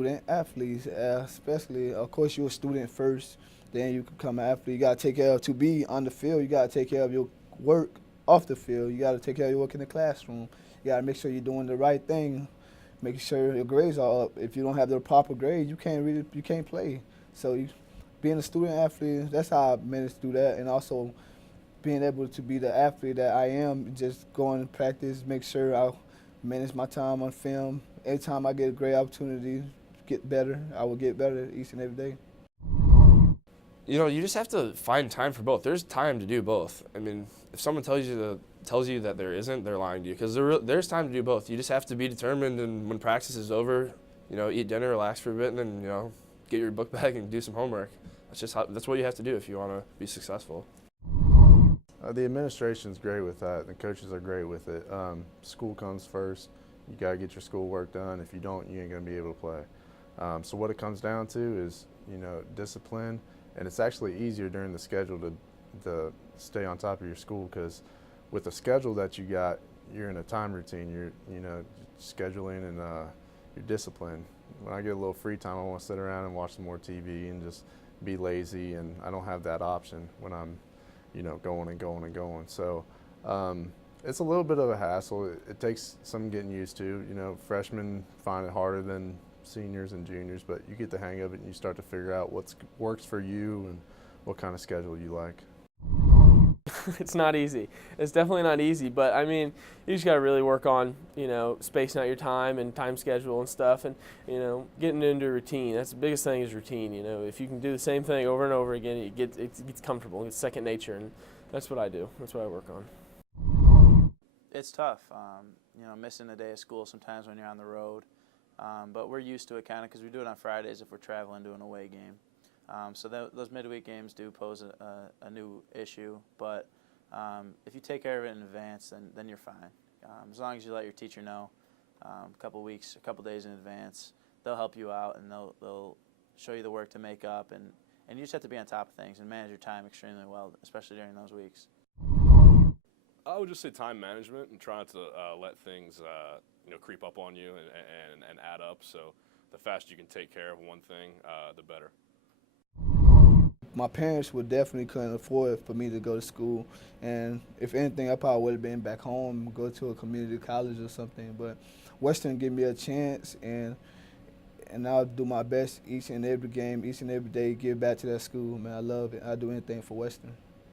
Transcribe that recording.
student athletes, especially, of course, you're a student first, then you become an athlete. You got to take care of, to be on the field, you got to take care of your work off the field. You got to take care of your work in the classroom. You got to make sure you're doing the right thing, making sure your grades are up. If you don't have the proper grades, you can't play. So being a student athlete, that's how I managed to do that, and also being able to be the athlete that I am, just going to practice, make sure I manage my time on film. Every time I get a great opportunity to get better, I will get better each and every day. You know, you just have to find time for both. There's time to do both. I mean, if someone tells you that there isn't, they're lying to you, because there's time to do both. You just have to be determined, and when practice is over, you know, eat dinner, relax for a bit, and then, you know, get your book bag and do some homework. That's what you have to do if you want to be successful. The administration's great with that. The coaches are great with it. School comes first. You got to get your schoolwork done. If you don't, you ain't going to be able to play. So what it comes down to is, you know, discipline, and it's actually easier during the schedule to stay on top of your school, because with the schedule that you got, you're in a time routine. You're scheduling and you're disciplined. When I get a little free time, I want to sit around and watch some more TV and just be lazy, and I don't have that option when I'm, you know, going and going and going. So it's a little bit of a hassle. It takes some getting used to. You know, freshmen find it harder than seniors and juniors, but you get the hang of it and you start to figure out what works for you and what kind of schedule you like. It's not easy. It's definitely not easy, but I mean, you just got to really work on, you know, spacing out your time and time schedule and stuff, and, you know, getting into a routine. That's the biggest thing, is routine. You know, if you can do the same thing over and over again, it gets comfortable. It's second nature, and that's what I do. That's what I work on. It's tough, you know, missing a day of school sometimes when you're on the road, but we're used to it kind of, because we do it on Fridays if we're traveling to an away game. So those midweek games do pose a new issue, but if you take care of it in advance, then you're fine. As long as you let your teacher know a couple days in advance, they'll help you out, and they'll show you the work to make up, and you just have to be on top of things and manage your time extremely well, especially during those weeks. I would just say time management and trying to let things you know, creep up on you and add up. So the faster you can take care of one thing, the better. My parents would definitely couldn't afford for me to go to school, and if anything, I probably would have been back home, go to a community college or something. But Western gave me a chance, and I'll do my best each and every game, each and every day, give back to that school. Man, I love it. I'll do anything for Western.